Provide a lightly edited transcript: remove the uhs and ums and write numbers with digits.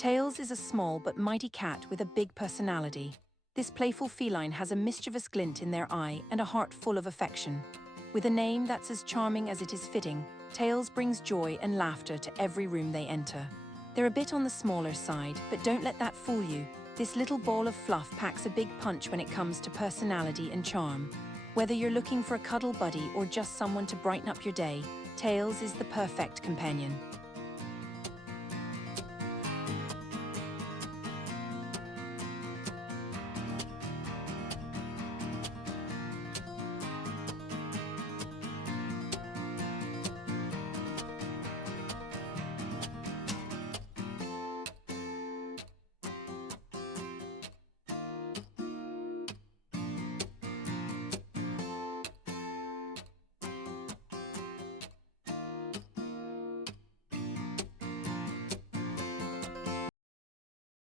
Tails is a small but mighty cat with a big personality. This playful feline has a mischievous glint in their eye and a heart full of affection. With a name that's as charming as it is fitting, Tails brings joy and laughter to every room they enter. They're a bit on the smaller side, but don't let that fool you. This little ball of fluff packs a big punch when it comes to personality and charm. Whether you're looking for a cuddle buddy or just someone to brighten up your day, Tails is the perfect companion.